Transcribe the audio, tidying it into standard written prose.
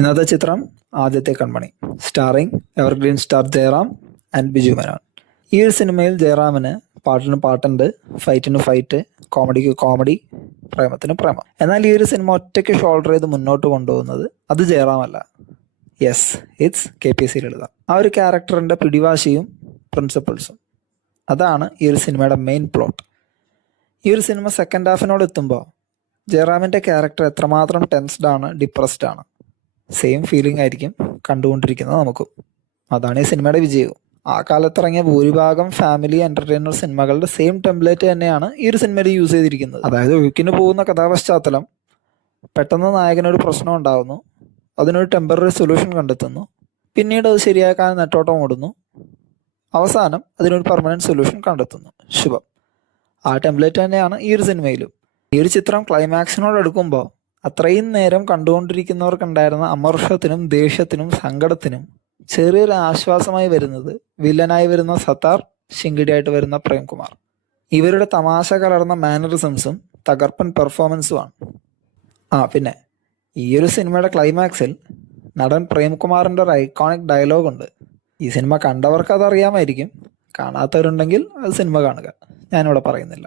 ഇന്നത്തെ ചിത്രം Aadyathe Kanmani, starring evergreen star Jayaram and Biju Menon. ഈ ഒരു സിനിമയിൽ ജയറാമിന് പാട്ടിന് പാട്ടുണ്ട്, ഫൈറ്റിന് ഫൈറ്റ്, കോമഡിക്ക് കോമഡി, പ്രേമത്തിന് പ്രേമം. എന്നാൽ ഈ ഒരു സിനിമ ഒറ്റയ്ക്ക് ഷോൾഡർ ചെയ്ത് മുന്നോട്ട് കൊണ്ടുപോകുന്നത് അത് ജയറാമല്ല. യെസ്, ഇറ്റ്സ് KPC ലളിത. ആ ഒരു ക്യാരക്ടറിൻ്റെ പിടിവാശിയും പ്രിൻസിപ്പിൾസും അതാണ് ഈ ഒരു സിനിമയുടെ മെയിൻ പ്ലോട്ട്. ഈ ഒരു സിനിമ സെക്കൻഡ് ഹാഫിനോട് എത്തുമ്പോൾ ജയറാമിൻ്റെ ക്യാരക്ടർ എത്രമാത്രം ടെൻസ്ഡ് ആണ്, ഡിപ്രസ്ഡ് ആണ്, സെയിം ഫീലിംഗ് ആയിരിക്കും കണ്ടുകൊണ്ടിരിക്കുന്നത് നമുക്കും. അതാണ് ഈ സിനിമയുടെ വിജയവും. ആ കാലത്തിറങ്ങിയ ഭൂരിഭാഗം ഫാമിലി എൻ്റർടൈനർ സിനിമകളുടെ സെയിം ടെംപ്ലേറ്റ് തന്നെയാണ് ഈ ഒരു സിനിമയിൽ യൂസ് ചെയ്തിരിക്കുന്നത്. അതായത് ഒഴുക്കിന് പോകുന്ന കഥാപശ്ചാത്തലം, പെട്ടെന്ന് നായകനൊരു പ്രശ്നം ഉണ്ടാകുന്നു, അതിനൊരു ടെമ്പററി സൊല്യൂഷൻ കണ്ടെത്തുന്നു, പിന്നീട് അത് ശരിയാക്കാൻ നെട്ടോട്ടം ഓടുന്നു, അവസാനം അതിനൊരു പെർമനൻറ്റ് സൊല്യൂഷൻ കണ്ടെത്തുന്നു. ശുഭം. ആ ടെംപ്ലേറ്റ് തന്നെയാണ് ഈ ഒരു സിനിമയിലും. ഈ ഒരു ചിത്രം ക്ലൈമാക്സിനോട് എടുക്കുമ്പോൾ അത്രയും നേരം കണ്ടുകൊണ്ടിരിക്കുന്നവർക്കുണ്ടായിരുന്ന അമർഷത്തിനും ദേഷ്യത്തിനും സങ്കടത്തിനും ചെറിയൊരു ആശ്വാസമായി വരുന്നത് വില്ലനായി വരുന്ന സത്താർ, ശിങ്കിടിയായിട്ട് വരുന്ന പ്രേംകുമാർ. ഇവരുടെ തമാശ കലർന്ന മാനറിസംസും തകർപ്പൻ പെർഫോമൻസുമാണ്. പിന്നെ ഈ ഒരു സിനിമയുടെ ക്ലൈമാക്സിൽ നടൻ പ്രേംകുമാറിൻ്റെ ഒരു ഐക്കോണിക് ഡയലോഗുണ്ട്. ഈ സിനിമ കണ്ടവർക്ക് അതറിയാമായിരിക്കും, കാണാത്തവരുണ്ടെങ്കിൽ അത് സിനിമ കാണുക, ഞാനിവിടെ പറയുന്നില്ല.